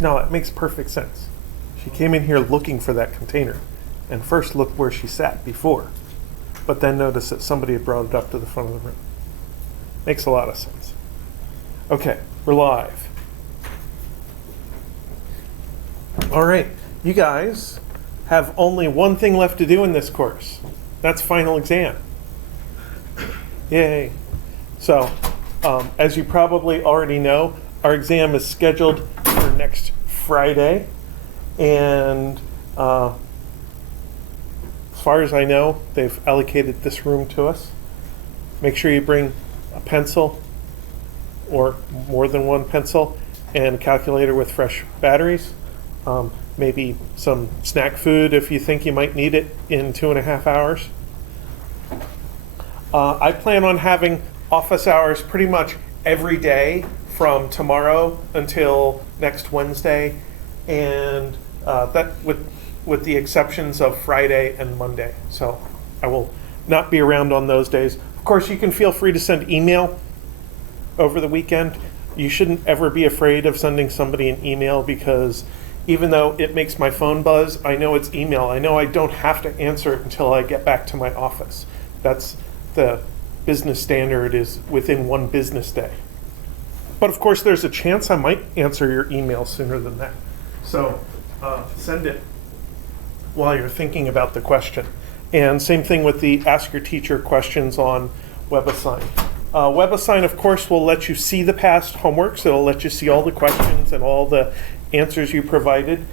No, it makes perfect sense. She came in here looking for that container and first looked where she sat before, but then noticed that somebody had brought it up to the front of the room. Makes a lot of sense. Okay, we're live. All right, you guys have only one thing left to do in this course. That's final exam. Yay. So, as you probably already know, our exam is scheduled for next Friday. And as far as I know, they've allocated this room to us. Make sure you bring a pencil or more than one pencil and a calculator with fresh batteries. Maybe some snack food if you think you might need it in 2.5 hours. I plan on having office hours pretty much every day from tomorrow until next Wednesday, and that with the exceptions of Friday and Monday. So I will not be around on those days. Of course, you can feel free to send email over the weekend. You shouldn't ever be afraid of sending somebody an email, because even though it makes my phone buzz, I know it's email. I know I don't have to answer it until I get back to my office. That's the business standard, is within 1 business day. But of course, there's a chance I might answer your email sooner than that. So send it while you're thinking about the question. And same thing with the Ask Your Teacher questions on WebAssign. WebAssign, of course, will let you see the past homework, so it'll let you see all the questions and all the answers you provided.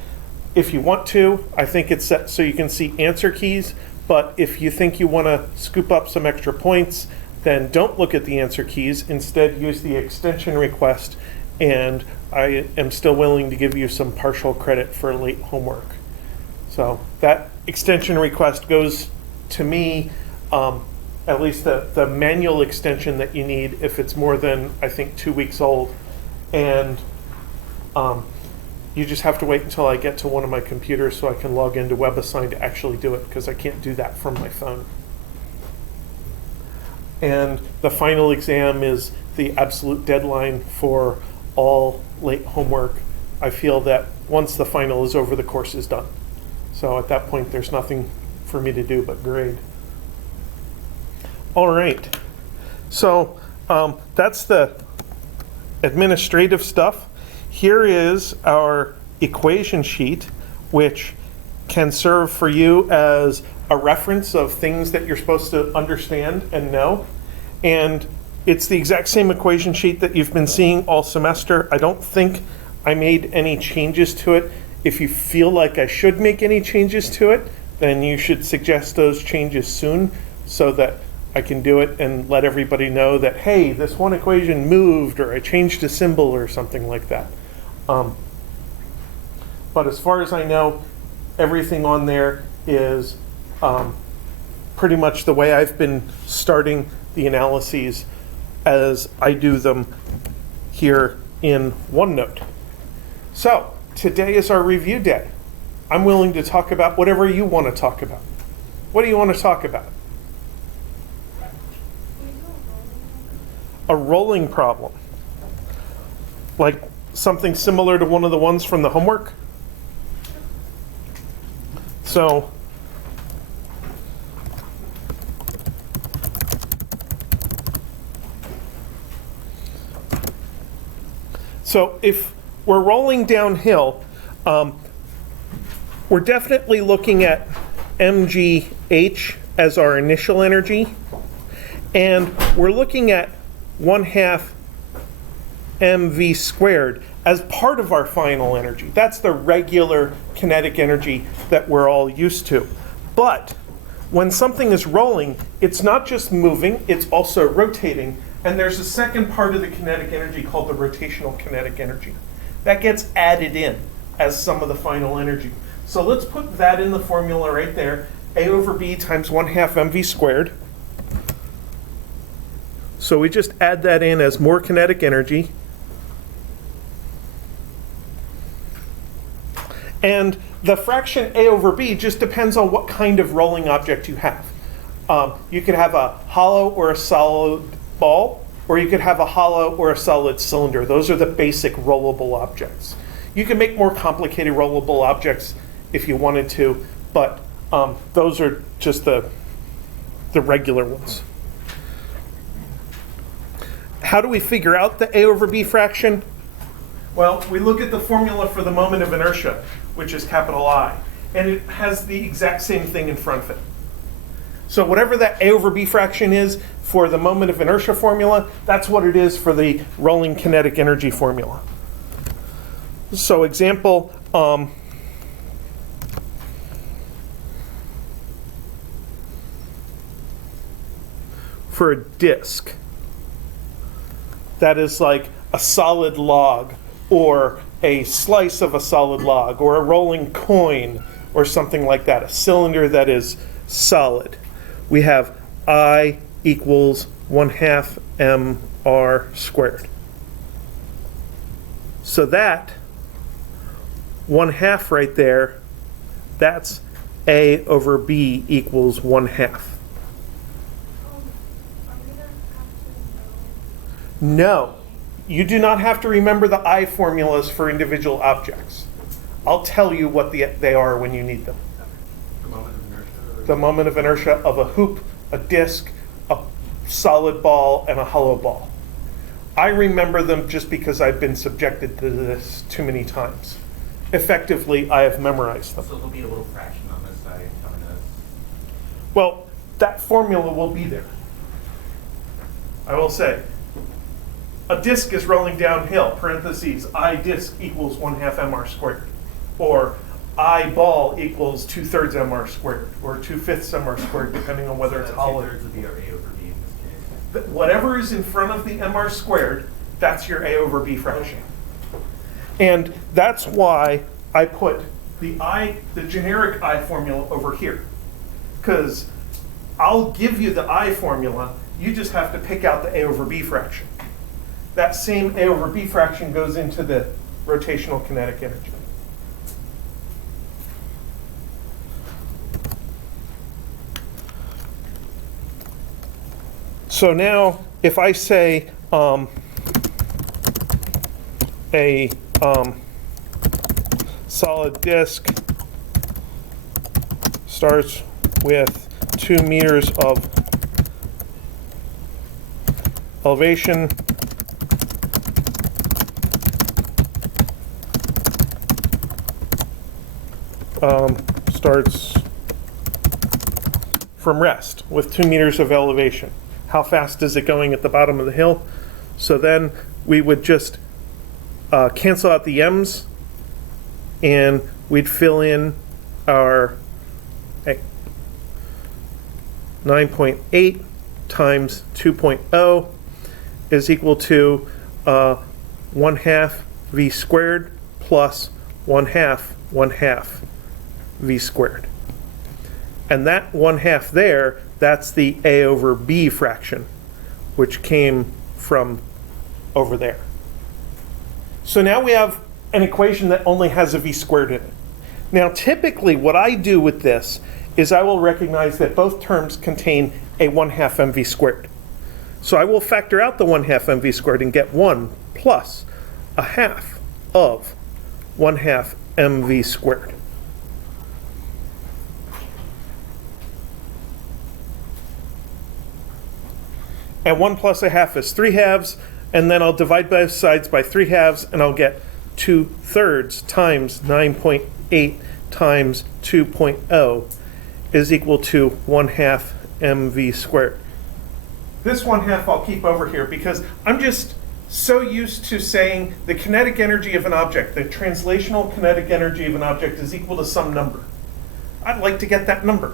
If you want to, I think it's set so you can see answer keys, but if you think you want to scoop up some extra points, then don't look at the answer keys. Instead, use the extension request, and I am still willing to give you some partial credit for late homework. So that extension request goes to me, at least the manual extension that you need if it's more than, I think, 2 weeks old. And you just have to wait until I get to one of my computers so I can log into WebAssign to actually do it, because I can't do that from my phone. And the final exam is the absolute deadline for all late homework. I feel that once the final is over, the course is done. So at that point, there's nothing for me to do but grade. All right. So that's the administrative stuff. Here is our equation sheet, which can serve for you as a reference of things that you're supposed to understand and know. And it's the exact same equation sheet that you've been seeing all semester. I don't think I made any changes to it. If you feel like I should make any changes to it, then you should suggest those changes soon so that I can do it and let everybody know that, hey, this one equation moved, or I changed a symbol or something like that. But as far as I know, everything on there is pretty much the way I've been starting the analyses as I do them here in OneNote. So today is our review day. I'm willing to talk about whatever you want to talk about. What do you want to talk about? A rolling problem. Like something similar to one of the ones from the homework? So if we're rolling downhill, we're definitely looking at mgh as our initial energy, and we're looking at 1/2 mv squared as part of our final energy. That's the regular kinetic energy that we're all used to. But when something is rolling, it's not just moving, it's also rotating. And there's a second part of the kinetic energy called the rotational kinetic energy. That gets added in as some of the final energy. So let's put that in the formula right there. A over B times 1/2 mv squared. So we just add that in as more kinetic energy. And the fraction A over B just depends on what kind of rolling object you have. You could have a hollow or a solid ball, or you could have a hollow or a solid cylinder. Those are the basic rollable objects. You can make more complicated rollable objects if you wanted to, but those are just the regular ones. How do we figure out the A over B fraction? Well, we look at the formula for the moment of inertia, which is capital I, and it has the exact same thing in front of it. So whatever that A over B fraction is for the moment of inertia formula, that's what it is for the rolling kinetic energy formula. So example, for a disk that is like a solid log or a slice of a solid log or a rolling coin or something like that, a cylinder that is solid, we have I equals 1/2 mr squared. So that 1/2 right there, that's A over B equals 1/2. No, you do not have to remember the I formulas for individual objects. I'll tell you what they are when you need them. The moment of inertia? The moment of inertia of a hoop, a disc, a solid ball, and a hollow ball. I remember them just because I've been subjected to this too many times. Effectively, I have memorized them. So there'll be a little fraction on this side telling us. Well, that formula will be there. I will say, a disk is rolling downhill, parentheses, I disk equals 1/2 mr squared. Or I ball equals 2/3 mr squared, or 2/5 mr squared, depending on whether it's hollow. 2/3 would be our A over B in this case. Whatever is in front of the mr squared, that's your A over B fraction. And that's why I put the generic I formula over here. Because I'll give you the I formula, you just have to pick out the A over B fraction. That same A over B fraction goes into the rotational kinetic energy. So now, if I say a solid disk starts with 2 meters of elevation, starts from rest with 2 meters of elevation. How fast is it going at the bottom of the hill? So then we would just cancel out the m's, and we'd fill in our 9.8 times 2.0 is equal to 1/2 v squared plus 1/2 v squared. And that 1/2 there, that's the A over B fraction, which came from over there. So now we have an equation that only has a v squared in it. Now typically what I do with this is I will recognize that both terms contain a 1/2 mv squared. So I will factor out the 1/2 mv squared and get 1 plus 1/2 of 1/2 mv squared. And 1 plus 1/2 is 3/2, and then I'll divide both sides by 3/2, and I'll get 2/3 times 9.8 times 2.0 is equal to 1/2 mv squared. This 1/2 I'll keep over here because I'm just so used to saying the kinetic energy of an object, the translational kinetic energy of an object is equal to some number. I'd like to get that number.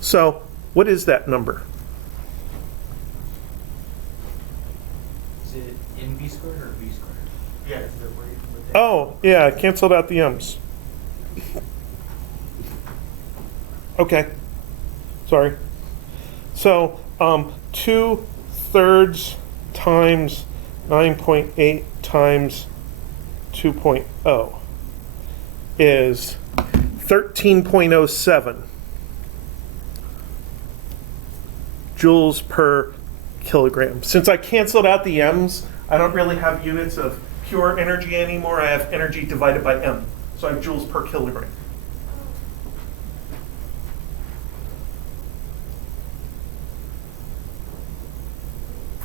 So what is that number? Is it mv squared or v squared? Yeah. Is it where you put that? Oh, yeah, I canceled out the m's. Okay, sorry. So 2/3 times 9.8 times 2.0 is 13.07 joules per kilogram. Since I canceled out the m's, I don't really have units of pure energy anymore. I have energy divided by m. So I have joules per kilogram.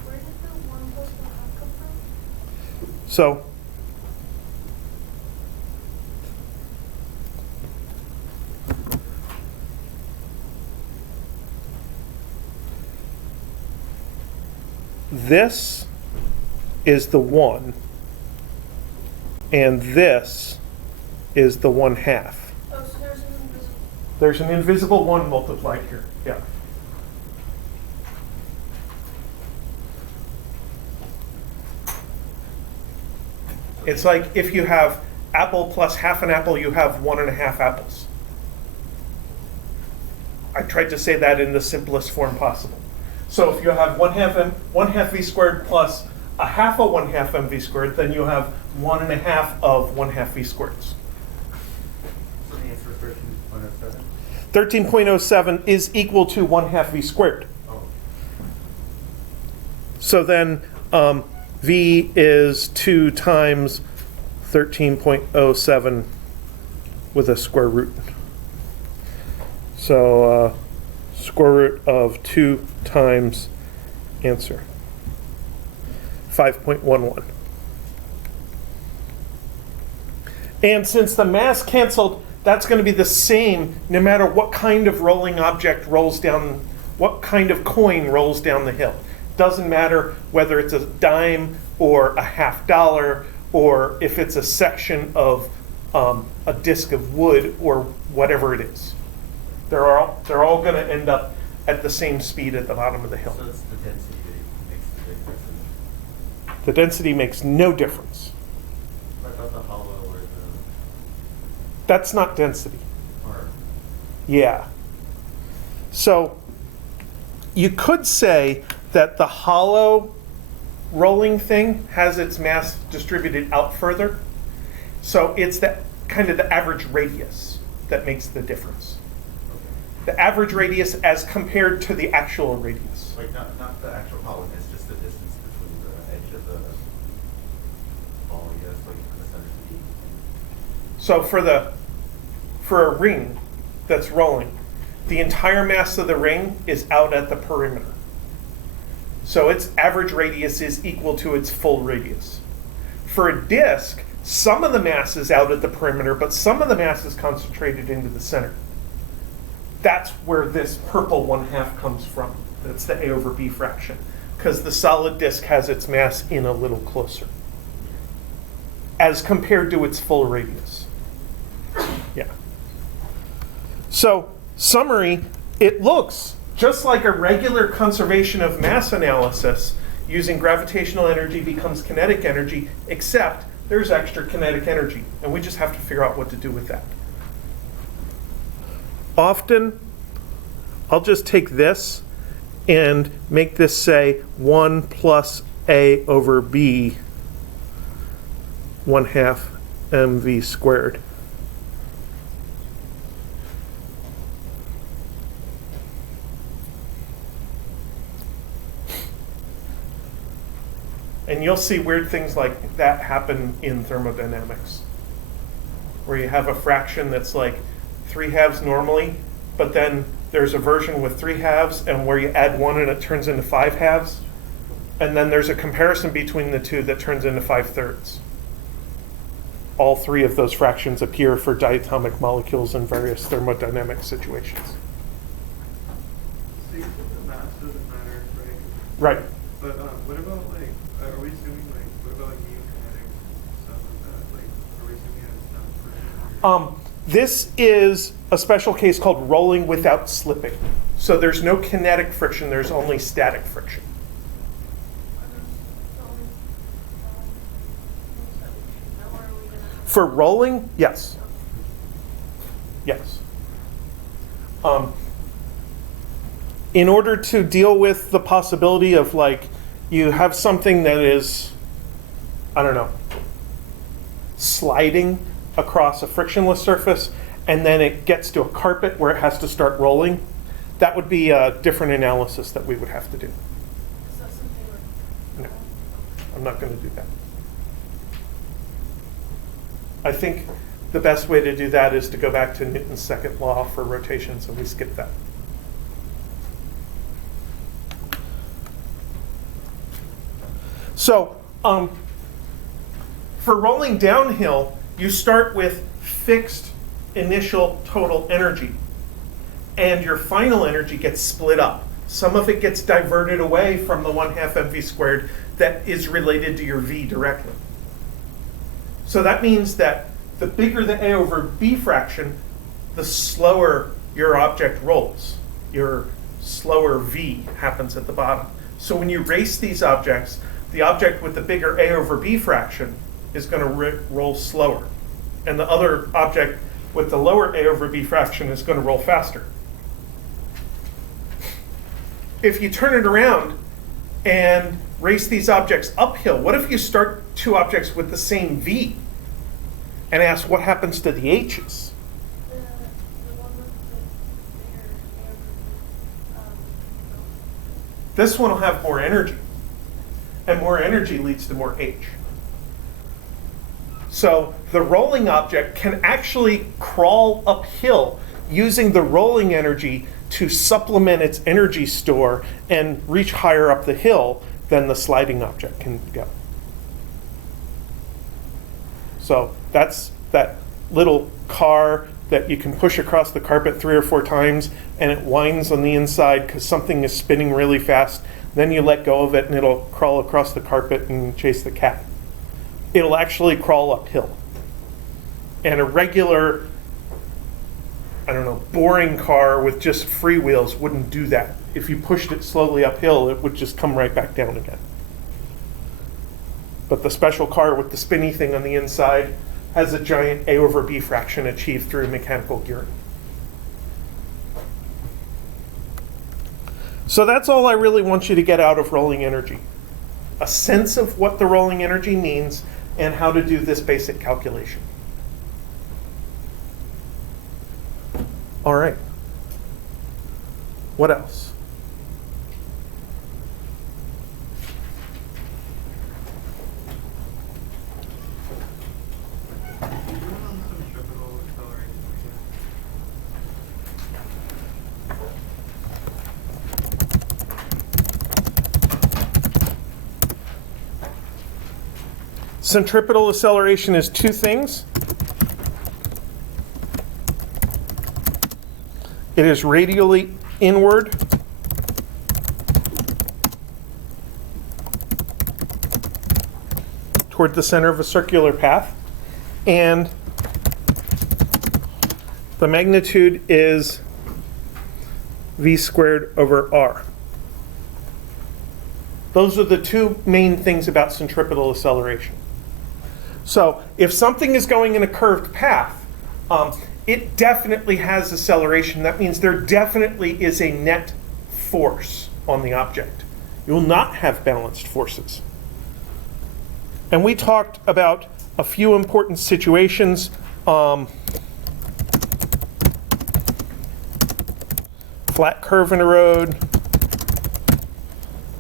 Where did the 1 plus 1/2 come from? So this is the 1, and this is the 1/2. Oh, so there's an invisible. There's an invisible 1 multiplied here, yeah. It's like if you have apple plus half an apple, you have 1.5 apples. I tried to say that in the simplest form possible. So if you have 1/2 v squared plus a half of 1/2 mv squared, then you have 1.5 of 1/2 v squareds. So the answer is 13.07? 13.07 is equal to 1/2 v squared. Oh. So then v is 2 times 13.07 with a square root. So square root of 2 times answer, 5.11. And since the mass canceled, that's going to be the same no matter what kind of rolling object rolls down, what kind of coin rolls down the hill. Doesn't matter whether it's a dime or a $50 or if it's a section of a disc of wood or whatever it is. They're all going to end up at the same speed at the bottom of the hill. So it's the density that makes the difference. The density makes no difference. What about the hollow or the, That's not density. or, Yeah. So you could say that the hollow rolling thing has its mass distributed out further. So it's the kind of the average radius that makes the difference. okay. The average radius as compared to the actual radius. Like not the actual hollowness, just the distance between the edge of the ball, I guess, like from the center to the. So for a ring that's rolling, the entire mass of the ring is out at the perimeter. So its average radius is equal to its full radius. For a disk, some of the mass is out at the perimeter, but some of the mass is concentrated into the center. That's where this purple 1/2 comes from. That's the A over B fraction, because the solid disk has its mass in a little closer as compared to its full radius. Yeah. So, summary, it looks just like a regular conservation of mass analysis. Using gravitational energy becomes kinetic energy, except there's extra kinetic energy, and we just have to figure out what to do with that. Often, I'll just take this and make this say 1 plus A over B 1/2 mv squared. And you'll see weird things like that happen in thermodynamics, where you have a fraction that's like 3/2 normally, but then there's a version with 3/2 and where you add 1 and it turns into 5/2. And then there's a comparison between the two that turns into 5/3. All three of those fractions appear for diatomic molecules in various thermodynamic situations. So you said the mass doesn't matter, right? Right. But what about like, are we assuming like, what about like mu kinetics and stuff like that? Like, are we assuming that it's not for This is a special case called rolling without slipping. So there's no kinetic friction, there's only static friction. Are those the only rules that we should know, or are we gonna? For rolling, yes. Yes. In order to deal with the possibility of like, you have something that is, I don't know, sliding across a frictionless surface, and then it gets to a carpet where it has to start rolling, that would be a different analysis that we would have to do. Is that something we're? No, I'm not going to do that. I think the best way to do that is to go back to Newton's second law for rotation, so we skip that. So, for rolling downhill, you start with fixed initial total energy, and your final energy gets split up. Some of it gets diverted away from the 1/2 mv squared that is related to your v directly. So that means that the bigger the a over b fraction, the slower your object rolls. Your slower v happens at the bottom. So when you race these objects, the object with the bigger a over b fraction is going to roll slower. And the other object with the lower a over b fraction is going to roll faster. If you turn it around and race these objects uphill, what if you start two objects with the same v and ask what happens to the h's? The one with the bigger air, This one will have more energy, and more energy leads to more h. So the rolling object can actually crawl uphill using the rolling energy to supplement its energy store and reach higher up the hill than the sliding object can go. So that's that little car that you can push across the carpet 3 or 4 times and it whines on the inside because something is spinning really fast. Then you let go of it and it'll crawl across the carpet and chase the cat. It'll actually crawl uphill. And a regular, I don't know, boring car with just free wheels wouldn't do that. If you pushed it slowly uphill, it would just come right back down again. But the special car with the spinny thing on the inside has a giant a over b fraction achieved through mechanical gearing. So that's all I really want you to get out of rolling energy. A sense of what the rolling energy means and how to do this basic calculation. All right. What else? Did you run on centripetal acceleration again? Centripetal acceleration is 2 things. It is radially inward toward the center of a circular path, and the magnitude is v squared over r. Those are the 2 main things about centripetal acceleration. So if something is going in a curved path, it definitely has acceleration. That means there definitely is a net force on the object. You will not have balanced forces. And we talked about a few important situations. Flat curve in a road,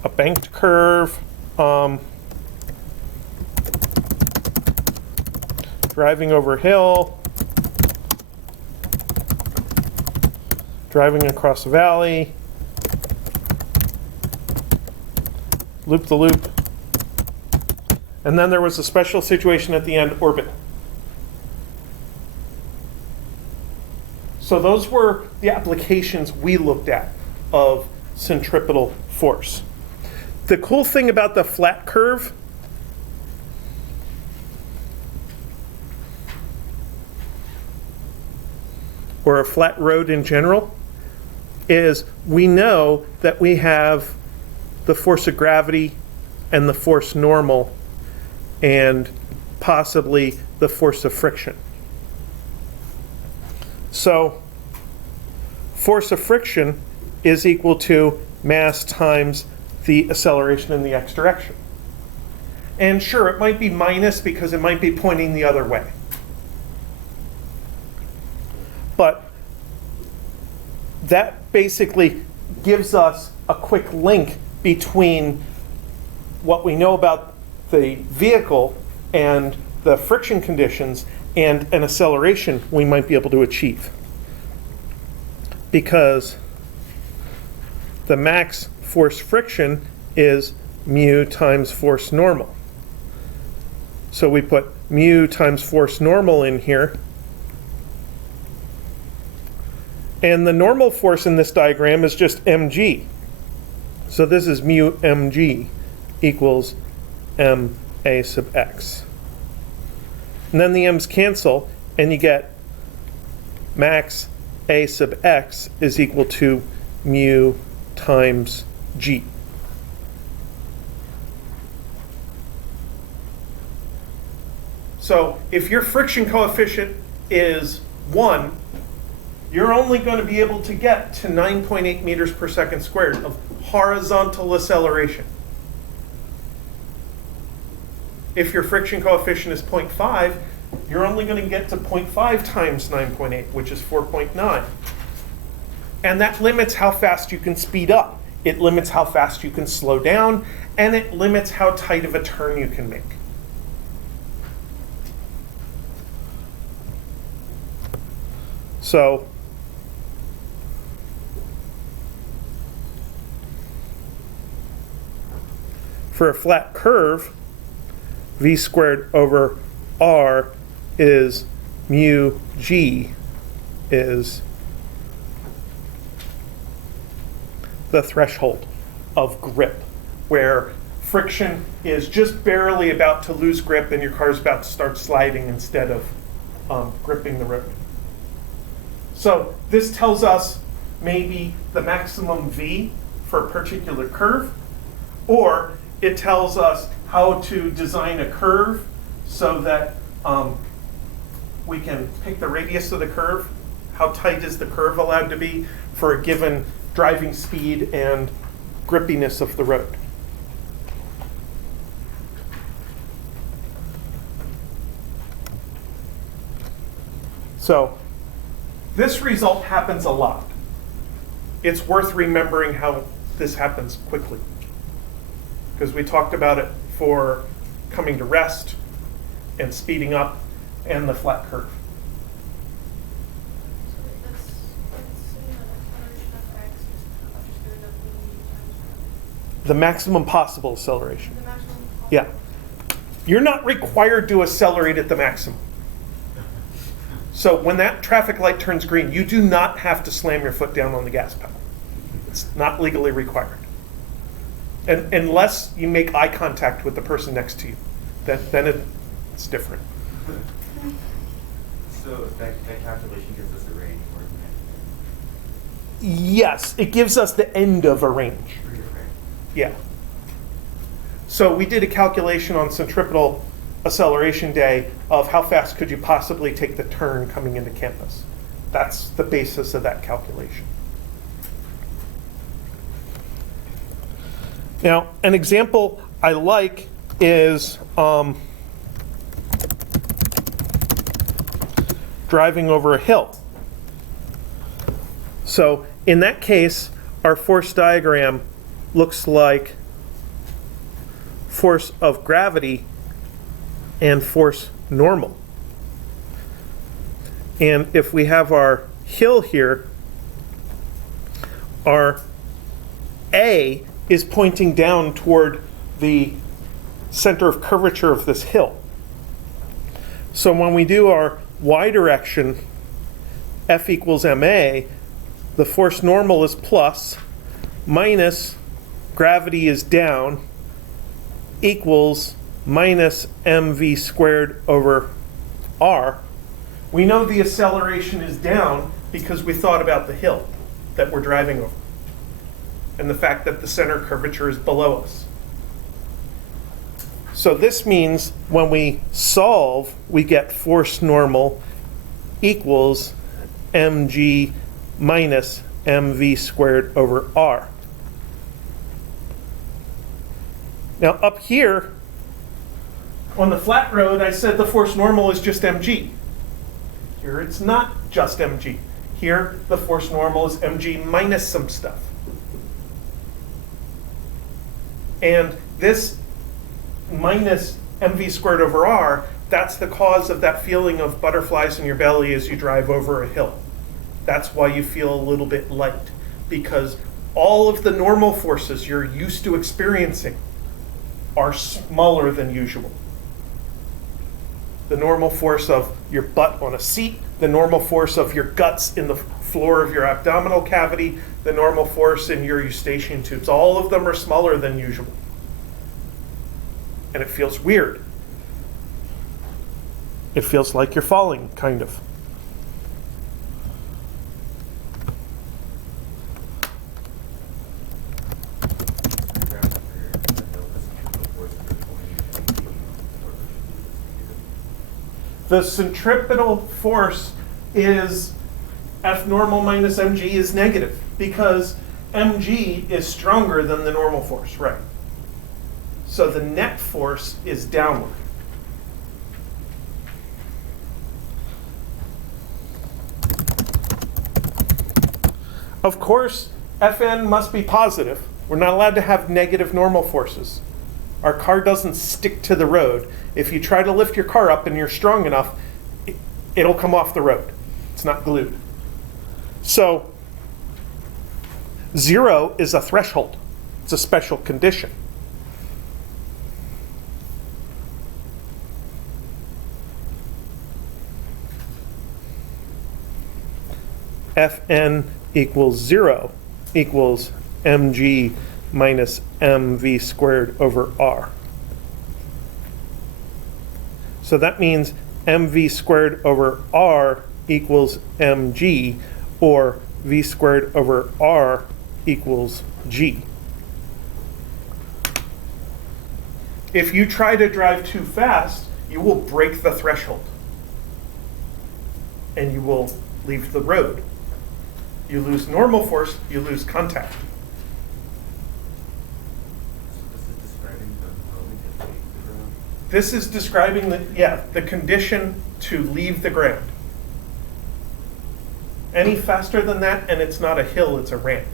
a banked curve, driving over a hill, driving across a valley, loop-the-loop, and then there was a special situation at the end, orbit. So those were the applications we looked at of centripetal force. The cool thing about the flat curve or a flat road in general is we know that we have the force of gravity and the force normal and possibly the force of friction. So force of friction is equal to mass times the acceleration in the x direction. And sure, it might be minus because it might be pointing the other way. But that basically gives us a quick link between what we know about the vehicle and the friction conditions and an acceleration we might be able to achieve. Because the max force friction is mu times force normal. So we put mu times force normal in here. And the normal force in this diagram is just mg. So this is mu mg equals ma sub x. And then the m's cancel, and you get max a sub x is equal to mu times g. So if your friction coefficient is 1, you're only going to be able to get to 9.8 meters per second squared of horizontal acceleration. If your friction coefficient is 0.5, you're only going to get to 0.5 times 9.8, which is 4.9. And that limits how fast you can speed up. It limits how fast you can slow down, and it limits how tight of a turn you can make. So for a flat curve, v squared over r is mu g is the threshold of grip, where friction is just barely about to lose grip and your car's about to start sliding instead of gripping the road. So this tells us maybe the maximum v for a particular curve, or it tells us how to design a curve so that we can pick the radius of the curve, how tight is the curve allowed to be for a given driving speed and grippiness of the road. So this result happens a lot. It's worth remembering how this happens quickly, because we talked about it for coming to rest and speeding up and the flat curve. So that's assuming that acceleration of x is how much is going to be times The maximum possible acceleration. the maximum. Yeah. You're not required to accelerate at the maximum. So when that traffic light turns green, you do not have to slam your foot down on the gas pedal. It's not legally required. And unless you make eye contact with the person next to you, then it's different. So that calculation gives us a range or an Yes, it gives us the end of a range. range. Yeah. So we did a calculation on centripetal acceleration day of how fast could you possibly take the turn coming into campus. That's the basis of that calculation. Now, an example I like is driving over a hill. So in that case, our force diagram looks like force of gravity and force normal. And if we have our hill here, our A is pointing down toward the center of curvature of this hill. So when we do our y direction, F equals ma, the force normal is plus, minus gravity is down, equals minus mv squared over r. We know the acceleration is down because we thought about the hill that we're driving over and the fact that the center curvature is below us. So this means when we solve, we get force normal equals mg minus mv squared over r. Now up here, on the flat road, I said the force normal is just mg. Here it's not just mg. Here the force normal is mg minus some stuff. And this minus mv squared over r That's the cause of that feeling of butterflies in your belly as you drive over a hill. That's why you feel a little bit light, because all of the normal forces you're used to experiencing are smaller than usual. The normal force of your butt on a seat, the normal force of your guts in the floor of your abdominal cavity, the normal force in your eustachian tubes, all of them are smaller than usual. And it feels weird. It feels like you're falling, kind of. The centripetal force is F normal minus mg is negative, because mg is stronger than the normal force, right? So the net force is downward. Of course, Fn must be positive. We're not allowed to have negative normal forces. Our car doesn't stick to the road. If you try to lift your car up and you're strong enough, it'll come off the road. It's not glued. So 0 is a threshold. It's a special condition. Fn equals 0 equals mg minus mv squared over r. So that means mv squared over r equals mg, or v squared over r equals g. If you try to drive too fast, you will break the threshold and you will leave the road. You lose normal force, you lose contact. This is describing the condition to leave the ground. Any faster than that, and it's not a hill, it's a ramp.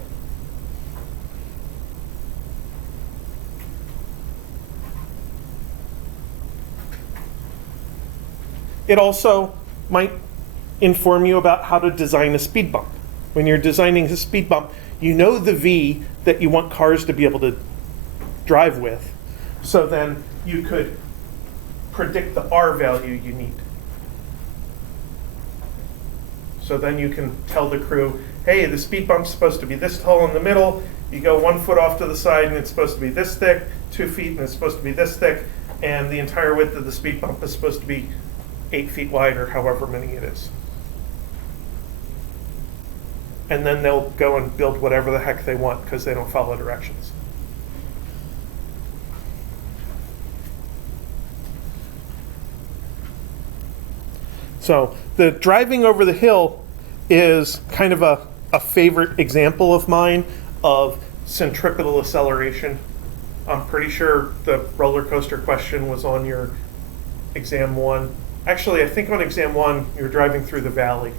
It also might inform you about how to design a speed bump. When you're designing a speed bump, you know the V that you want cars to be able to drive with. So then you could predict the R value you need. So then you can tell the crew, hey, the speed bump's supposed to be this tall in the middle. You go 1 foot off to the side and it's supposed to be this thick, 2 feet and it's supposed to be this thick, and the entire width of the speed bump is supposed to be 8 feet wide, or however many it is. And then they'll go and build whatever the heck they want because they don't follow directions. So the driving over the hill is kind of a favorite example of mine of centripetal acceleration. I'm pretty sure the roller coaster question was on your exam 1. Actually, I think on exam 1, you were driving through the valley.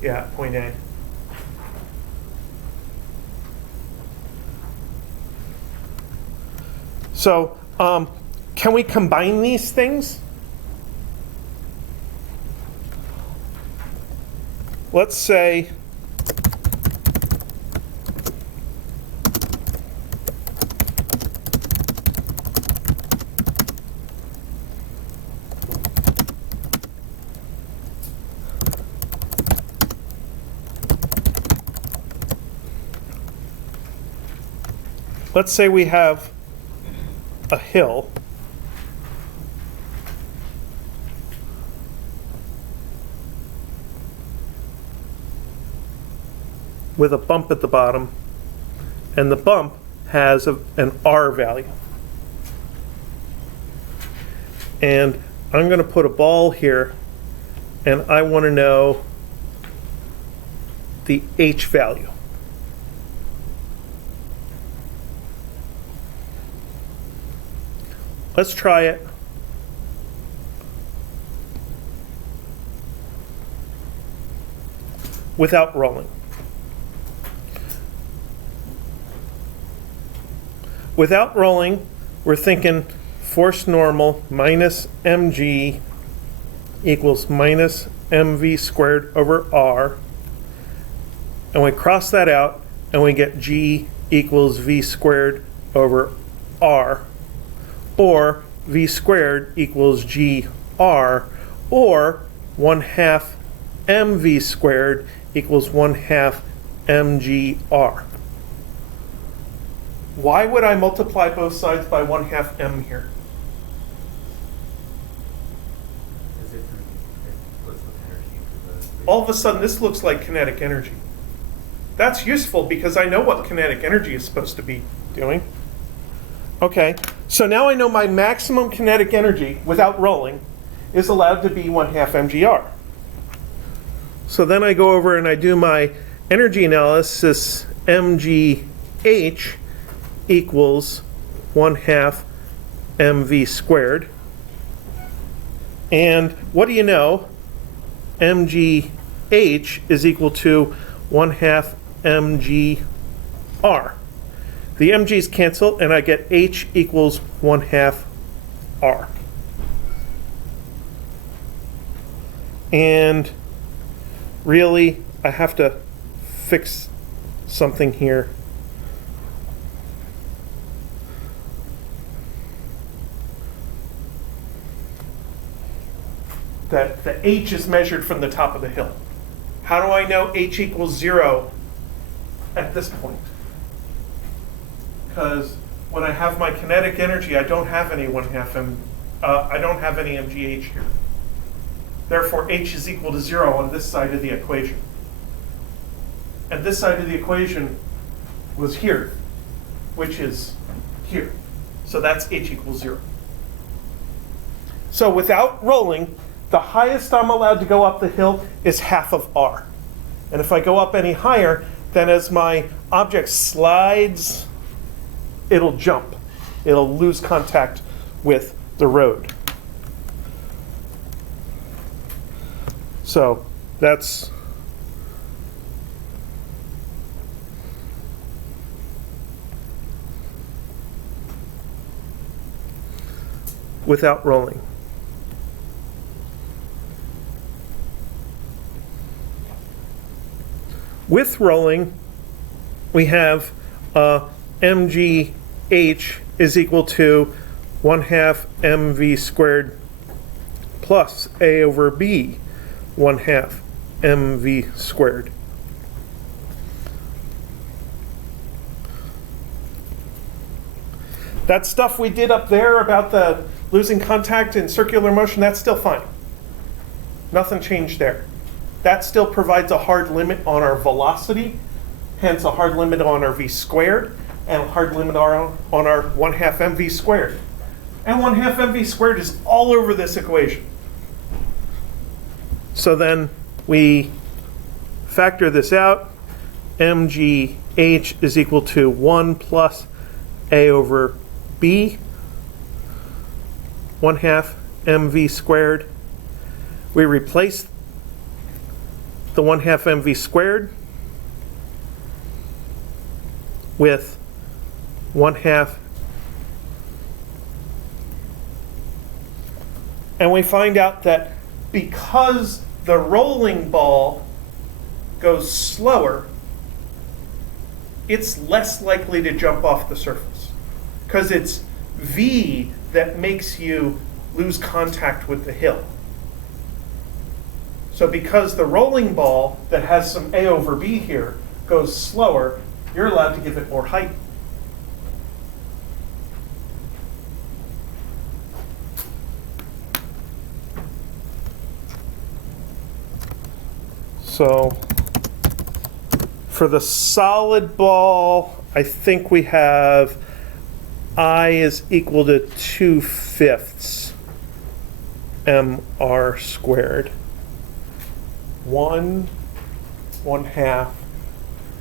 Yeah, at point A. So, can we combine these things? Let's say we have a hill with a bump at the bottom, and the bump has an R value. And I'm going to put a ball here, and I want to know the H value. Let's try it. Without rolling. Without rolling, we're thinking force normal minus mg equals minus mv squared over r. And we cross that out and we get g equals v squared over r. Or v squared equals gr. Or 1/2 mv squared equals 1/2 mgr. Why would I multiply both sides by 1/2 m here? As if it puts the energy into the. All of a sudden, this looks like kinetic energy. That's useful because I know what kinetic energy is supposed to be doing. Okay, so now I know my maximum kinetic energy without rolling is allowed to be 1/2 mgr. So then I go over and I do my energy analysis. mgh equals 1/2 mv squared. And what do you know? mgh is equal to 1/2 mgr. The mg's cancel and I get h equals 1/2 r. And really, I have to fix something here. That the h is measured from the top of the hill. How do I know h equals 0 at this point? Because when I have my kinetic energy, I don't have any 1/2 m. I don't have any mgh here. Therefore, h is equal to 0 on this side of the equation. And this side of the equation was here, which is here. So that's h equals 0. So without rolling, the highest I'm allowed to go up the hill is 1/2 of r. And if I go up any higher, then as my object slides, it'll jump. It'll lose contact with the road. So that's without rolling. With rolling, we have mgh is equal to 1/2 mv squared plus a over b 1/2 mv squared. That stuff we did up there about the losing contact in circular motion, that's still fine. Nothing changed there. That still provides a hard limit on our velocity, hence a hard limit on our v squared, and a hard limit on our 1/2 mv squared. And 1/2 mv squared is all over this equation. So then we factor this out. mgh is equal to 1 plus a over b, 1/2 mv squared. We replace the 1/2 mv squared with 1/2, and we find out that because the rolling ball goes slower, it's less likely to jump off the surface because it's v that makes you lose contact with the hill. So because the rolling ball that has some a over b here goes slower, you're allowed to give it more height. So for the solid ball, I think we have I is equal to 2/5 mr squared. 1/2,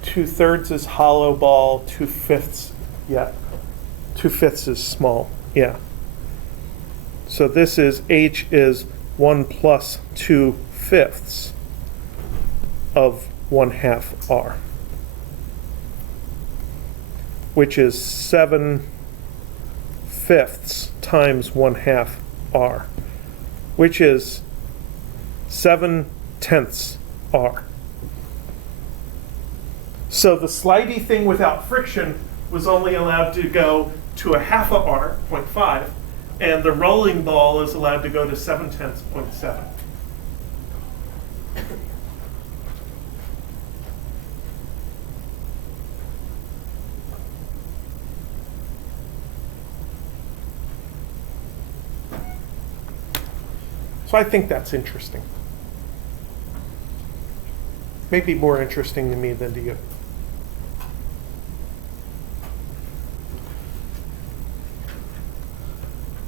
2/3 is hollow ball, 2/5, yeah. 2/5 is small, yeah. So this is h is 1 plus 2/5 of 1/2 r, which is 7/5 7/5 times 1/2 r, which is 7/10 r. So the slidey thing without friction was only allowed to go to 1/2 a r, 0.5, and the rolling ball is allowed to go to 7/10, 0.7. So I think that's interesting. Maybe more interesting to me than to you.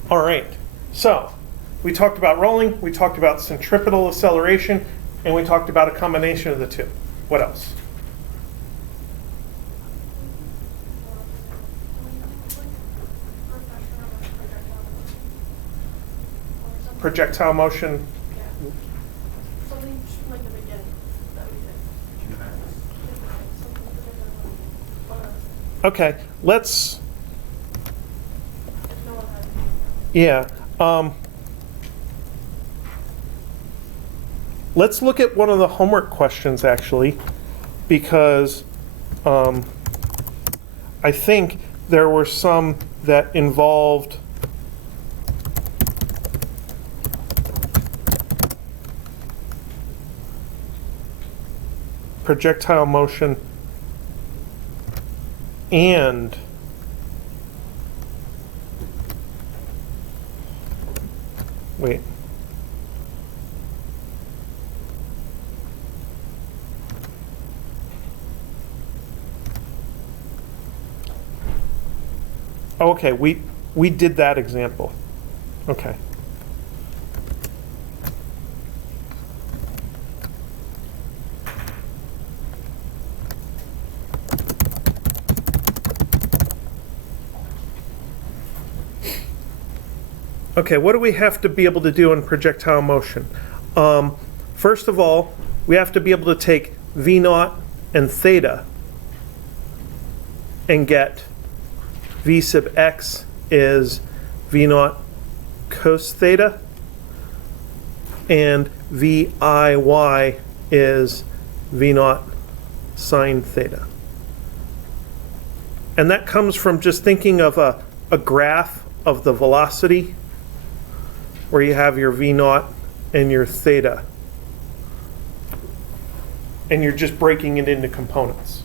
All right, so we talked about rolling, we talked about centripetal acceleration, and we talked about a combination of the two. What else? Projectile motion. Yeah. Something like the beginning that we did. Okay, let's, If no one has yeah. Let's look at one of the homework questions actually, because I think there were some that involved projectile motion and wait. Okay, we did that example. Okay. Okay, what do we have to be able to do in projectile motion? First of all, we have to be able to take V naught and theta and get V sub x is V naught cos theta and VIY is V naught sine theta. And that comes from just thinking of a graph of the velocity where you have your V naught and your theta. And you're just breaking it into components.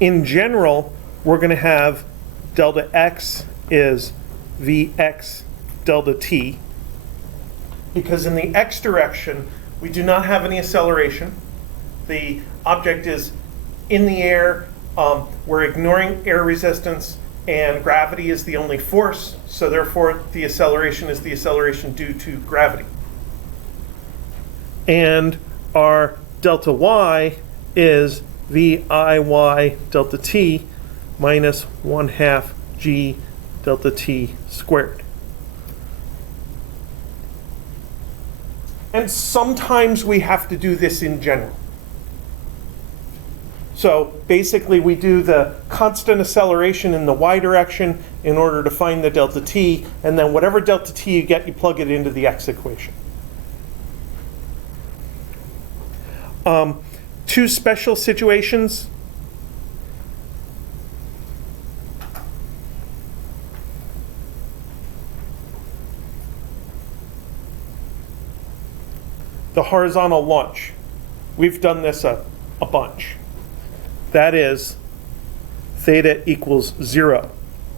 In general, we're going to have delta x is Vx delta t, because in the x direction, we do not have any acceleration. The object is in the air. We're ignoring air resistance, and gravity is the only force, so therefore the acceleration is the acceleration due to gravity. And our delta y is VIY delta t minus 1/2 g delta t squared. And sometimes we have to do this in general. So basically we do the constant acceleration in the y direction in order to find the delta t, and then whatever delta t you get, you plug it into the x equation. Two special situations. The horizontal launch. We've done this a bunch. That is theta equals 0.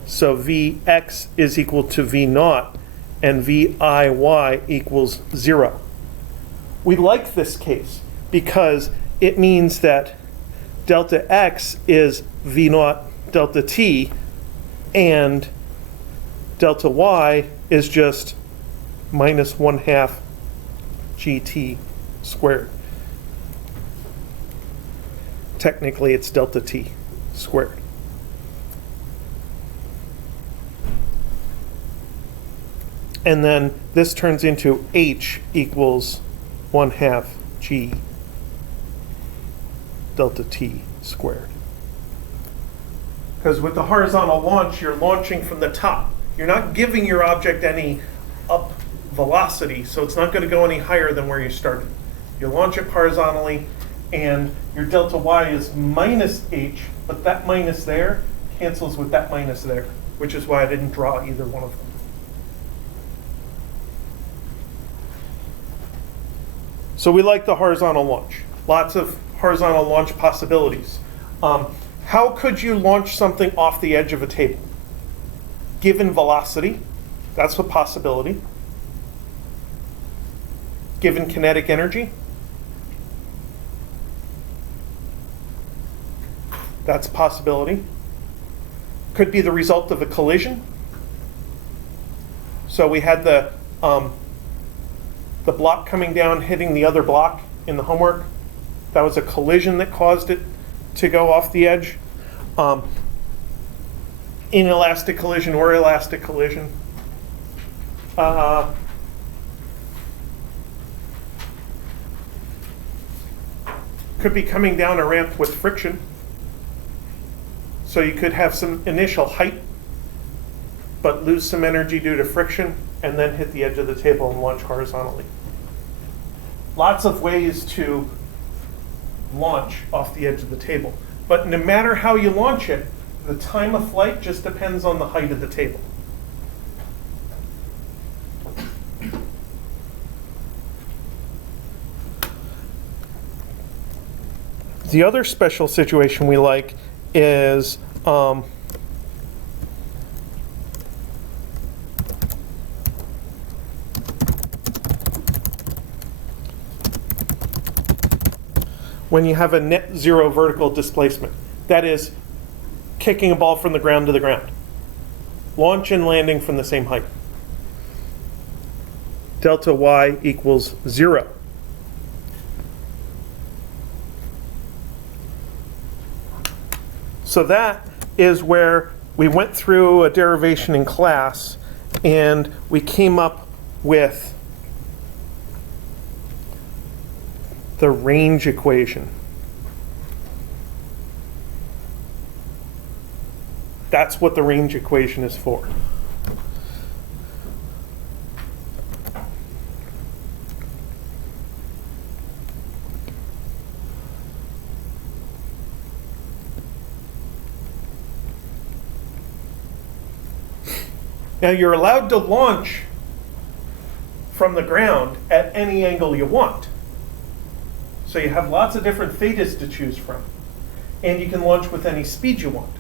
So Vx is equal to V naught and VIY equals 0. We like this case because it means that delta x is V naught delta t and delta y is just minus 1/2 gt squared. Technically, it's delta t squared. And then this turns into h equals 1/2 g delta t squared. Because with the horizontal launch, you're launching from the top. You're not giving your object any up velocity, so it's not going to go any higher than where you started. You launch it horizontally, and your delta y is minus h, but that minus there cancels with that minus there, which is why I didn't draw either one of them. So we like the horizontal launch. Lots of horizontal launch possibilities. How could you launch something off the edge of a table? Given velocity, that's a possibility. Given kinetic energy, that's a possibility. Could be the result of a collision. So we had the block coming down, hitting the other block in the homework. That was a collision that caused it to go off the edge. Inelastic collision or elastic collision. Could be coming down a ramp with friction. So you could have some initial height, but lose some energy due to friction, and then hit the edge of the table and launch horizontally. Lots of ways to launch off the edge of the table. But no matter how you launch it, the time of flight just depends on the height of the table. The other special situation we like is when you have a net zero vertical displacement. That is, kicking a ball from the ground to the ground. Launch and landing from the same height. Delta y equals 0. So that is where we went through a derivation in class and we came up with the range equation. That's what the range equation is for. Now you're allowed to launch from the ground at any angle you want. So you have lots of different thetas to choose from. And you can launch with any speed you want.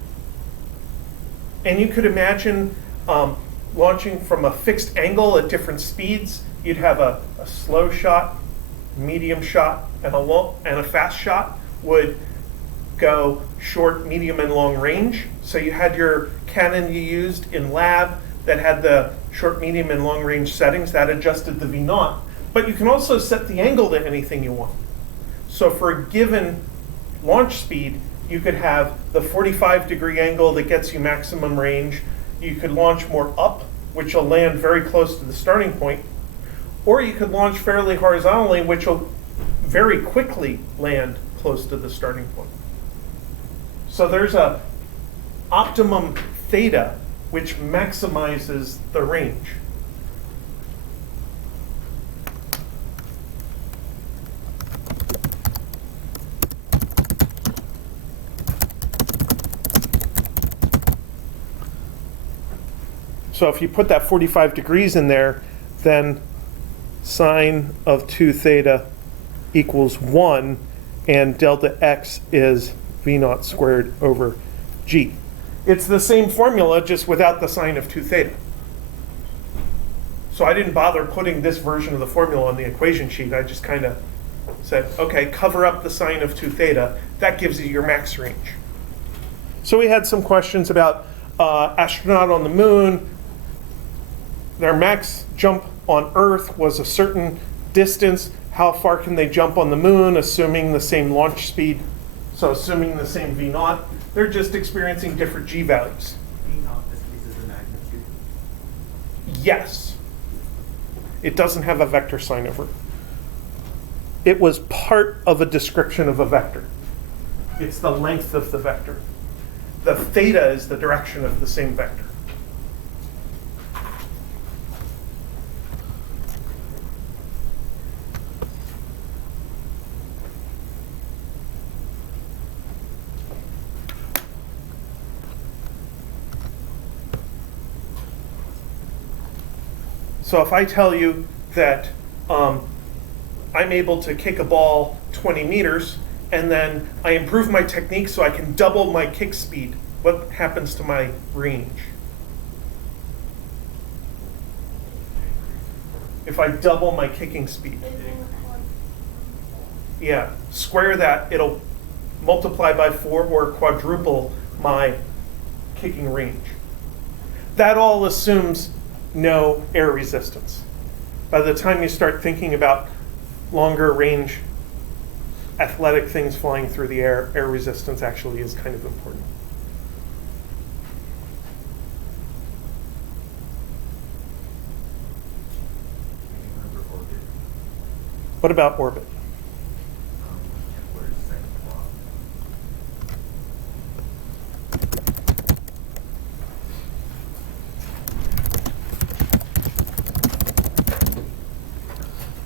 And you could imagine launching from a fixed angle at different speeds. You'd have a slow shot, medium shot, and a fast shot would go short, medium, and long range. So you had your cannon you used in lab that had the short, medium, and long range settings that adjusted the V0. But you can also set the angle to anything you want. So for a given launch speed, you could have the 45-degree angle that gets you maximum range. You could launch more up, which will land very close to the starting point. Or you could launch fairly horizontally, which will very quickly land close to the starting point. So there's a optimum theta which maximizes the range. So if you put that 45 degrees in there, then sine of 2 theta equals 1, and delta x is V0 squared over g. It's the same formula, just without the sine of 2 theta. So I didn't bother putting this version of the formula on the equation sheet. I just kind of said, okay, cover up the sine of 2 theta. That gives you your max range. So we had some questions about astronaut on the moon. Their max jump on Earth was a certain distance. How far can they jump on the moon, assuming the same launch speed? So assuming the same V0, they're just experiencing different G values. V0 in this case is the magnitude. Yes. It doesn't have a vector sign over it. It was part of a description of a vector. It's the length of the vector. The theta is the direction of the same vector. So if I tell you that I'm able to kick a ball 20 meters, and then I improve my technique so I can double my kick speed, what happens to my range? If I double my kicking speed? Yeah, square that, it'll multiply by 4 or quadruple my kicking range. That all assumes no air resistance. By the time you start thinking about longer range athletic things flying through the air, air resistance actually is kind of important. Remember orbit? What about orbit? Where's second law?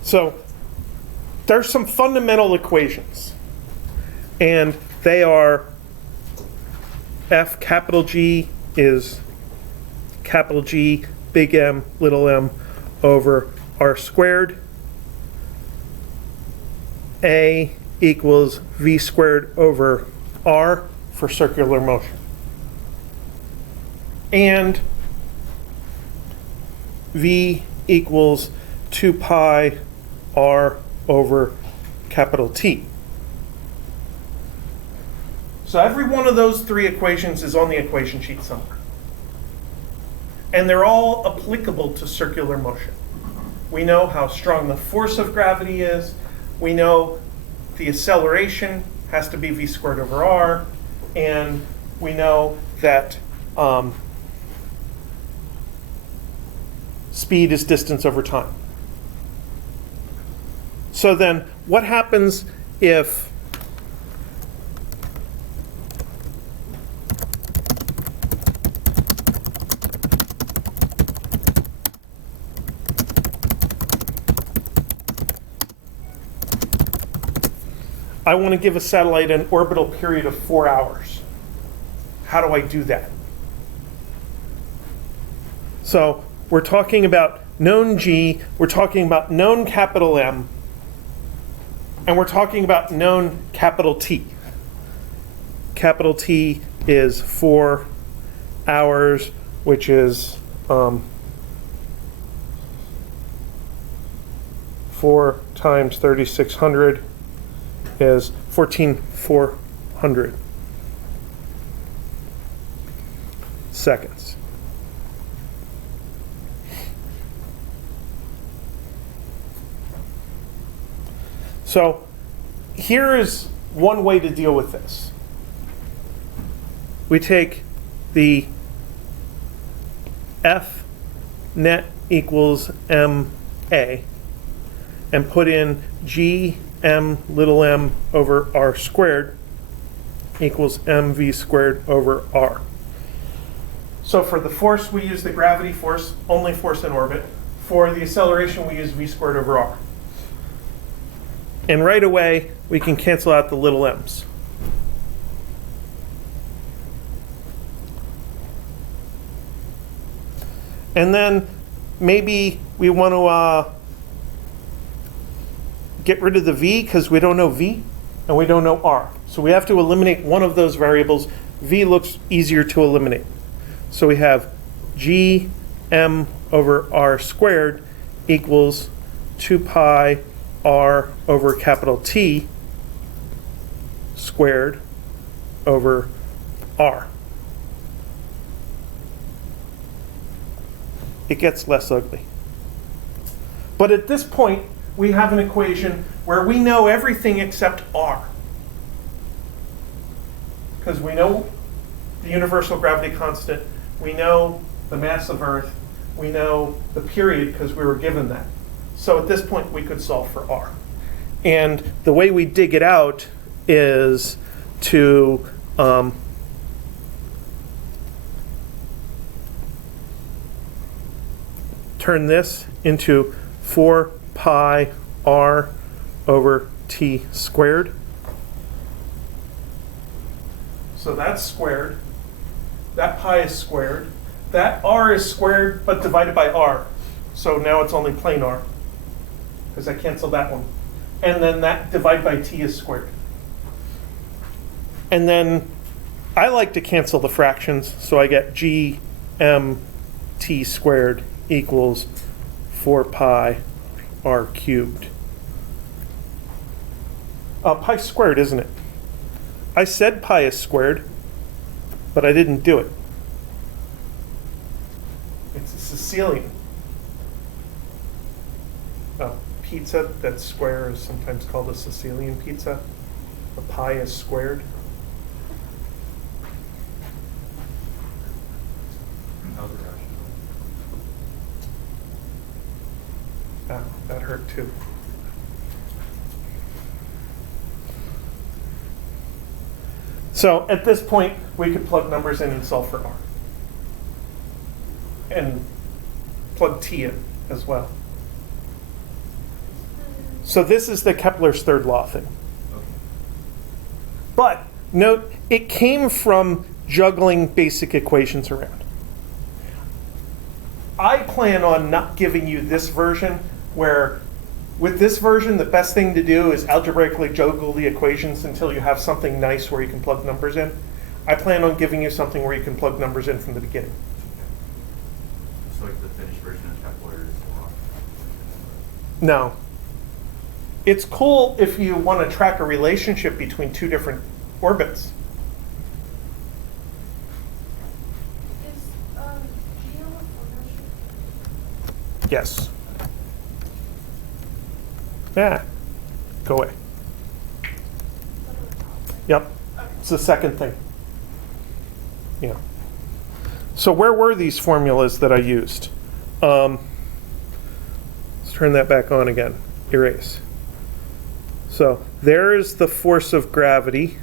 So there's some fundamental equations, and they are F capital G is capital G big M little m over R squared. A equals V squared over R for circular motion. And V equals 2 pi R over capital T. So every one of those three equations is on the equation sheet somewhere. And they're all applicable to circular motion. We know how strong the force of gravity is. We know the acceleration has to be v squared over r. And we know that speed is distance over time. So then what happens if I want to give a satellite an orbital period of 4 hours? How do I do that? So we're talking about known G, we're talking about known capital M, and we're talking about known capital T. Capital T is 4 hours, which is 4 times 3600 is 14,400 seconds. So here is one way to deal with this. We take the F net equals MA and put in G M little m over R squared equals mv squared over R. So for the force, we use the gravity force, only force in orbit. For the acceleration, we use v squared over R. And right away, we can cancel out the little m's. And then maybe we want to get rid of the v because we don't know v and we don't know r. So we have to eliminate one of those variables. V looks easier to eliminate. So we have g m over r squared equals 2 pi r over capital T squared over r. It gets less ugly. But at this point, we have an equation where we know everything except r. Because we know the universal gravity constant, we know the mass of Earth, we know the period because we were given that. So at this point, we could solve for r. And the way we dig it out is to turn this into 4 pi r over t squared. So that's squared. That pi is squared. That r is squared, but divided by r. So now it's only plain r, because I canceled that one. And then that divided by t is squared. And then I like to cancel the fractions, so I get g m t squared equals 4 pi r cubed. Pi squared, isn't it? I said pi is squared, but I didn't do it. It's a Sicilian. Pizza that's square is sometimes called a Sicilian pizza. The pi is squared. How's it rational? That hurt too. So at this point, we could plug numbers in and solve for r. And plug t in as well. So this is the Kepler's third law thing. Okay. But note, it came from juggling basic equations around. I plan on not giving you this version where with this version, the best thing to do is algebraically juggle the equations until you have something nice where you can plug numbers in. I plan on giving you something where you can plug numbers in from the beginning. So like the finished version of Kepler is a lot. No. It's cool if you want to track a relationship between two different orbits. Is GM a formula? Yes. Yeah. Go away. Yep. It's the second thing. Yeah. So where were these formulas that I used? Let's turn that back on again. Erase. So there is the force of gravity.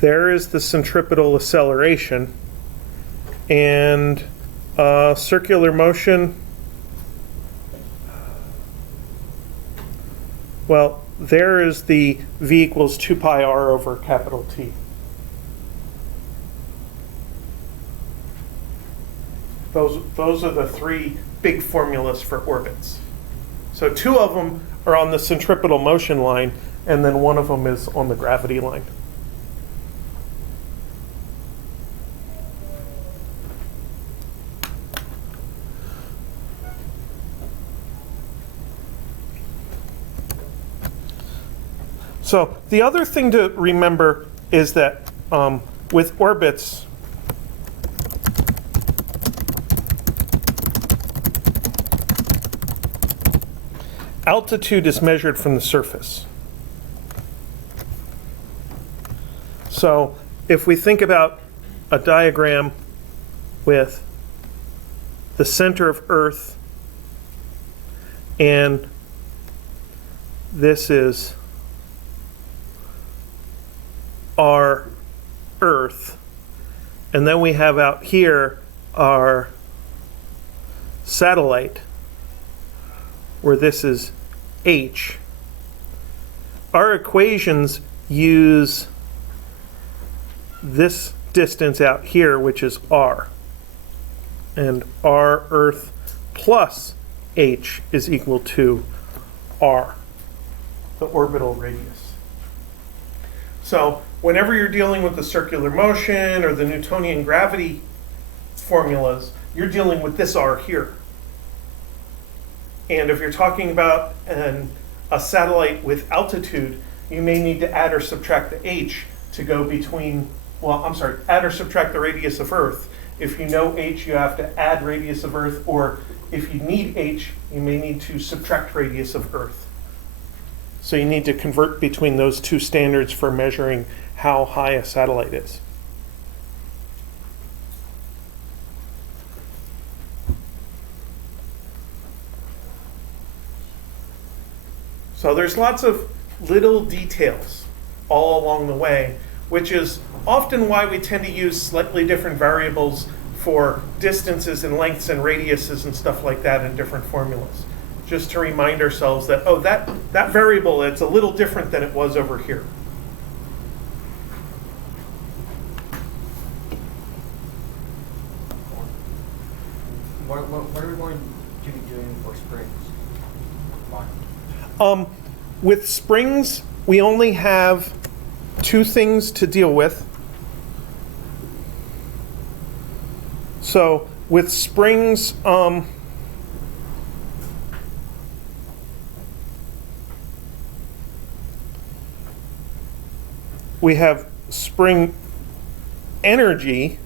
There is the centripetal acceleration. And circular motion. Well, there is the v equals 2 pi r over capital T. Those are the three big formulas for orbits. So two of them are on the centripetal motion line, and then one of them is on the gravity line. So the other thing to remember is that with orbits, altitude is measured from the surface. So if we think about a diagram with the center of Earth, and this is our Earth, and then we have out here our satellite, where this is H. Our equations use this distance out here, which is R. And R Earth plus H is equal to R, the orbital radius. So whenever you're dealing with the circular motion or the Newtonian gravity formulas, you're dealing with this R here. And if you're talking about a satellite with altitude, you may need to add or subtract the H to go between, add or subtract the radius of Earth. If you know H, you have to add radius of Earth, or if you need H, you may need to subtract radius of Earth. So you need to convert between those two standards for measuring how high a satellite is. So there's lots of little details all along the way, which is often why we tend to use slightly different variables for distances and lengths and radiuses and stuff like that in different formulas. Just to remind ourselves that, oh, that variable, it's a little different than it was over here. What are we going to be doing for springs? Mark? With springs, we only have two things to deal with. So with springs, we have spring energy,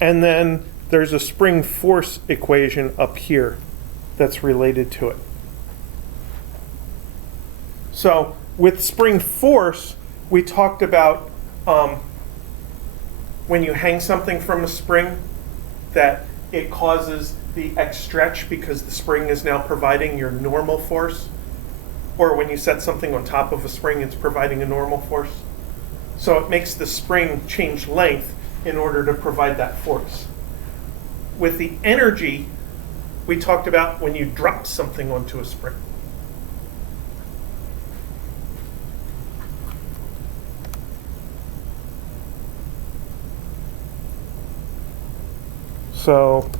and then there's a spring force equation up here that's related to it. So with spring force, we talked about when you hang something from a spring, that it causes the X stretch because the spring is now providing your normal force. Or when you set something on top of a spring, it's providing a normal force. So it makes the spring change length in order to provide that force. With the energy, we talked about when you drop something onto a spring. So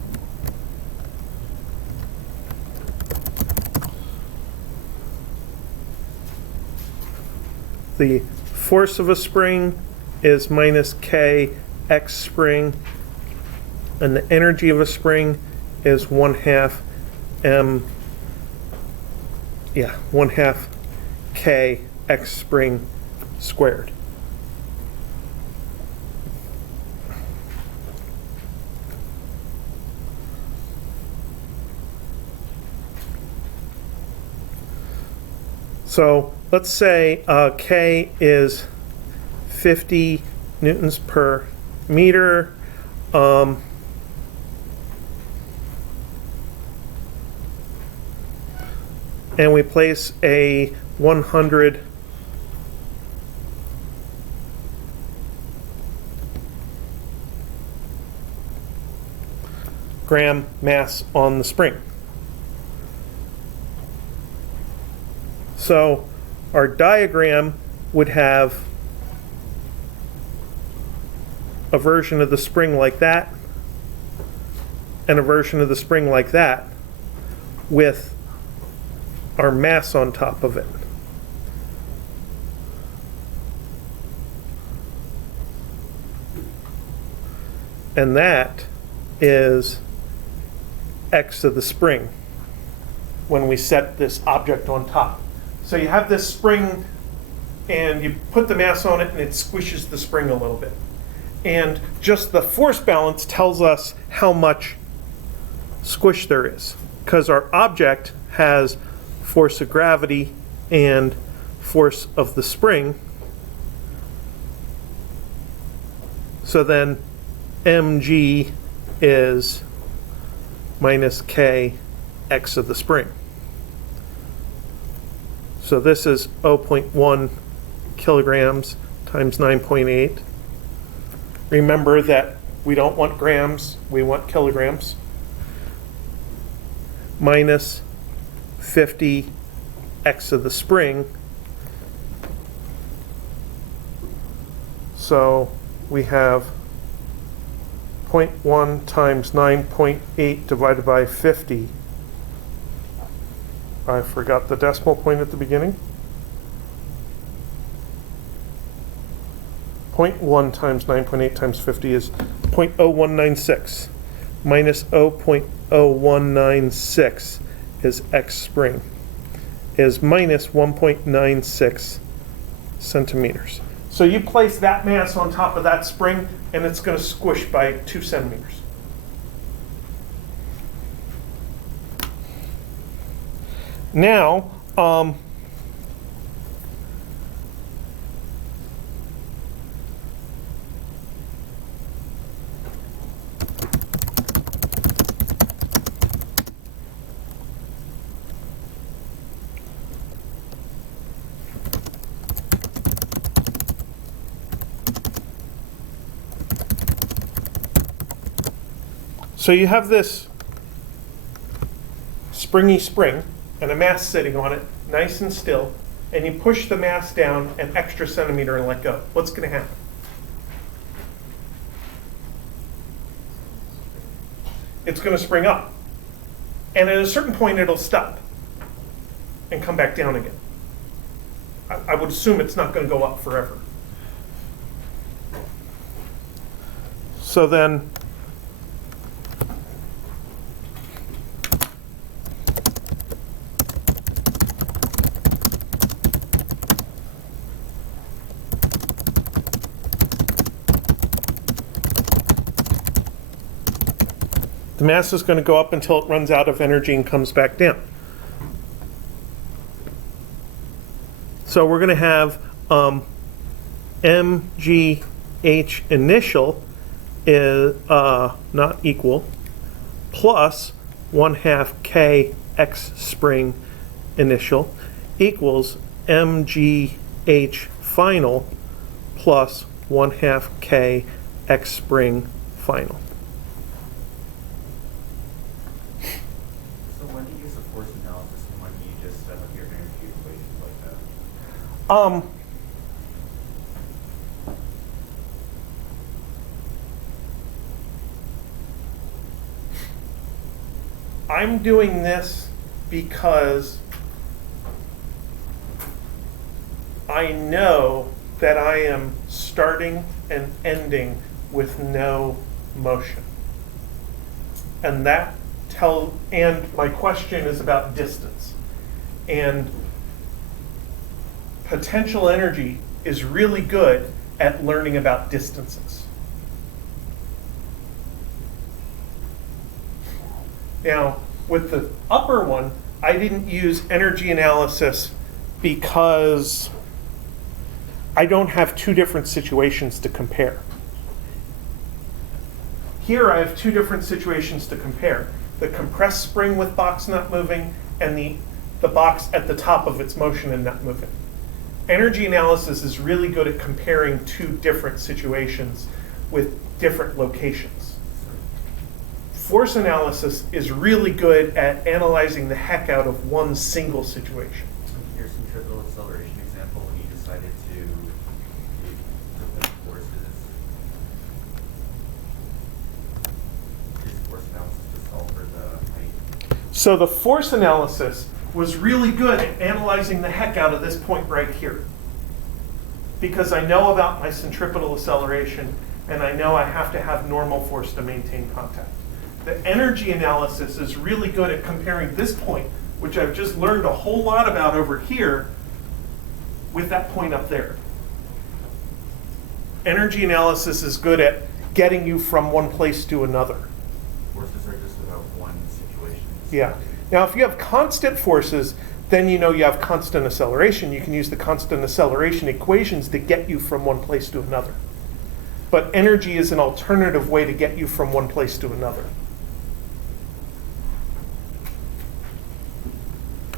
the force of a spring is minus K X spring, and the energy of a spring is 1/2 M, 1/2 K X spring squared. So let's say K is 50 newtons per meter. And we place a 100 gram mass on the spring. So our diagram would have a version of the spring like that and a version of the spring like that with our mass on top of it. And that is X of the spring when we set this object on top. So you have this spring and you put the mass on it and it squishes the spring a little bit. And just the force balance tells us how much squish there is, because our object has force of gravity and force of the spring. So then mg is minus k x of the spring. So this is 0.1 kilograms times 9.8. Remember that we don't want grams, we want kilograms. Minus 50 x of the spring. So we have 0.1 times 9.8 divided by 50. I forgot the decimal point at the beginning. 0.1 times 9.8 times 50 is 0.0196. Minus 0.0196 is X spring, is minus 1.96 centimeters. So you place that mass on top of that spring and it's going to squish by 2 centimeters. Now, So you have this springy spring and a mass sitting on it, nice and still, and you push the mass down an extra centimeter and let go. What's going to happen? It's going to spring up. And at a certain point, it'll stop and come back down again. I would assume it's not going to go up forever. So then, the mass is going to go up until it runs out of energy and comes back down. So we're going to have mgh initial is not equal plus 1/2 k x spring initial equals mgh final plus 1/2 k x spring final. So when do you use a force analysis and when do you just set up your energy equation like that? I'm doing this because I know that I am starting and ending with no motion. And my question is about distance. And potential energy is really good at learning about distances. Now, with the upper one, I didn't use energy analysis because I don't have two different situations to compare. Here I have two different situations to compare. The compressed spring with box not moving and the box at the top of its motion and not moving. Energy analysis is really good at comparing two different situations with different locations. Force analysis is really good at analyzing the heck out of one single situation. Here's some trivial acceleration example when you decided to implement forces. Use force analysis to solve for the height. So the force analysis was really good at analyzing the heck out of this point right here. Because I know about my centripetal acceleration and I know I have to have normal force to maintain contact. The energy analysis is really good at comparing this point, which I've just learned a whole lot about over here, with that point up there. Energy analysis is good at getting you from one place to another. Forces are just about one situation. Yeah. Now, if you have constant forces, then you know you have constant acceleration. You can use the constant acceleration equations to get you from one place to another. But energy is an alternative way to get you from one place to another.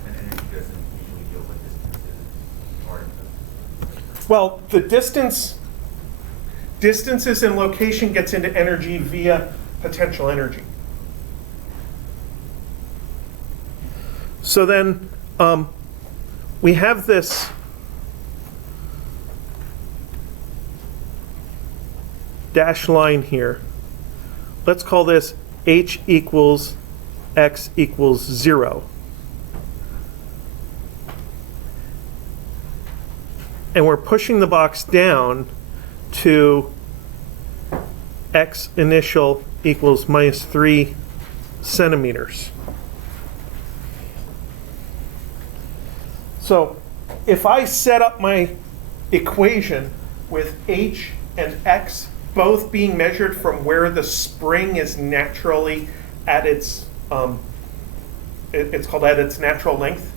And energy doesn't usually deal with distances or Well, the distances and location gets into energy via potential energy. So then we have this dashed line here. Let's call this h equals x equals 0. And we're pushing the box down to x initial equals minus 3 centimeters. So if I set up my equation with h and x both being measured from where the spring is naturally at its, it's called at its natural length,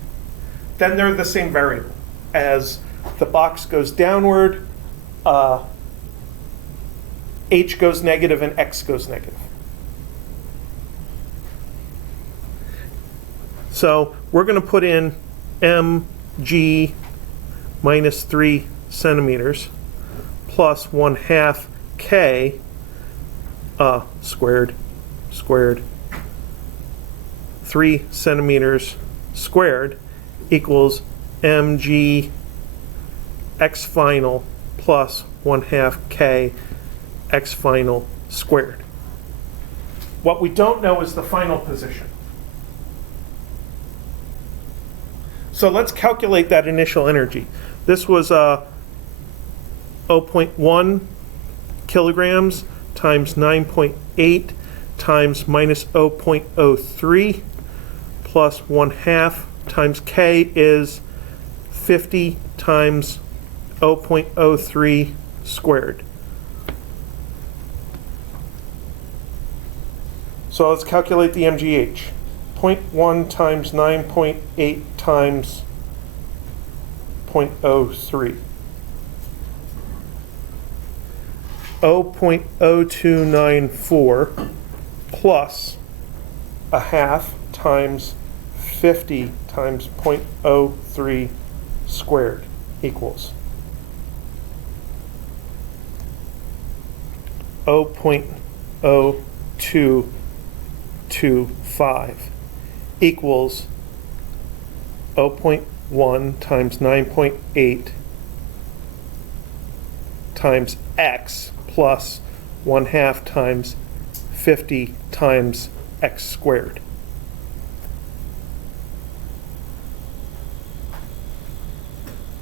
then they're the same variable. As the box goes downward, h goes negative and x goes negative. So we're going to put in mg minus 3 centimeters plus 1/2 k squared squared 3 centimeters squared equals mg x final plus 1/2 k x final squared. What we don't know is the final position. So let's calculate that initial energy. This was 0.1 kilograms times 9.8 times minus 0.03 plus 1/2 times k is 50 times 0.03 squared. So let's calculate the MGH. 0.1 times 9.8 times 0.03. 0.0294 plus 1/2 times 50 times 0.03 squared equals 0.0225 equals 0.1 times 9.8 times x plus 1/2 times 50 times x squared.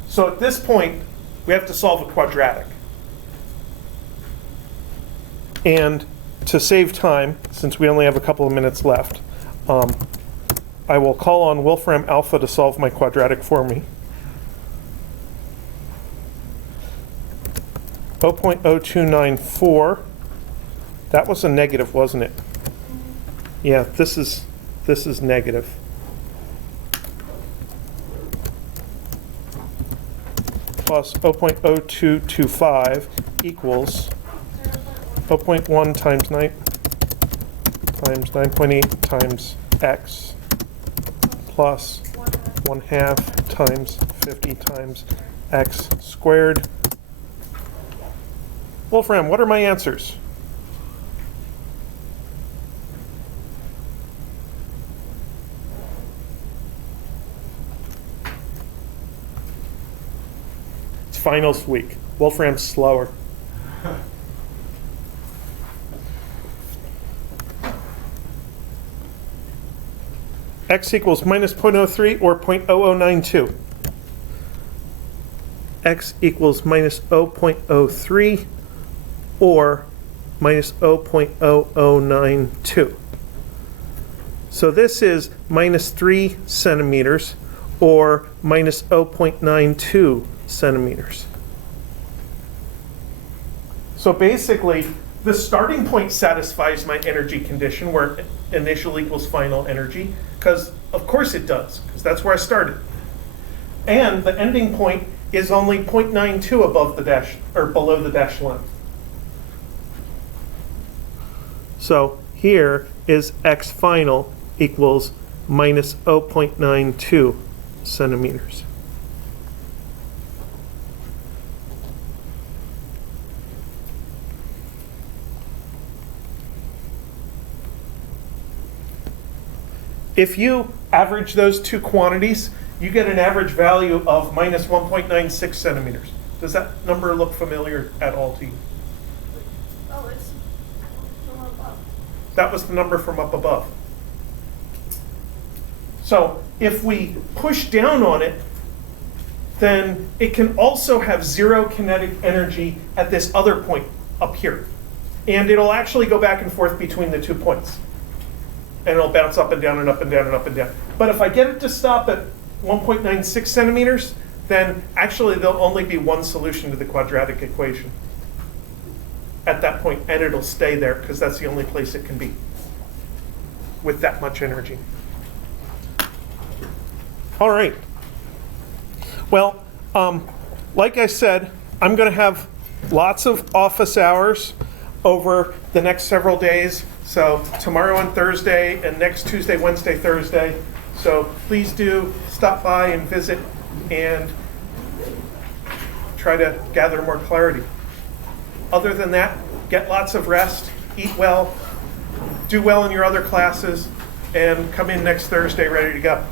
So at this point, we have to solve a quadratic. And to save time, since we only have a couple of minutes left, I will call on Wolfram Alpha to solve my quadratic for me. 0.0294. That was a negative, wasn't it? Yeah, this is negative. Plus 0.0225 equals 0.1 times 9 times 9.8 times x plus 1/2 times 50 times x squared. Wolfram, what are my answers? It's finals week. Wolfram's slower. X equals minus 0.03 or 0.0092. X equals minus 0.03 or minus 0.0092. So this is minus 3 centimeters or minus 0.92 centimeters. So basically, the starting point satisfies my energy condition where initial equals final energy, because of course it does, because that's where I started. And the ending point is only 0.92 above the dash, or below the dashed line. So here is x final equals minus 0.92 centimeters. If you average those two quantities, you get an average value of minus 1.96 centimeters. Does that number look familiar at all to you? Oh, it's from above. That was the number from up above. So if we push down on it, then it can also have zero kinetic energy at this other point up here. And it'll actually go back and forth between the 2 points. And it'll bounce up and down and up and down and up and down. But if I get it to stop at 1.96 centimeters, then actually there'll only be one solution to the quadratic equation at that point, and it'll stay there because that's the only place it can be with that much energy. All right. Well, like I said, I'm going to have lots of office hours over the next several days. So tomorrow and Thursday, and next Tuesday, Wednesday, Thursday. So please do stop by and visit and try to gather more clarity. Other than that, get lots of rest, eat well, do well in your other classes, and come in next Thursday ready to go.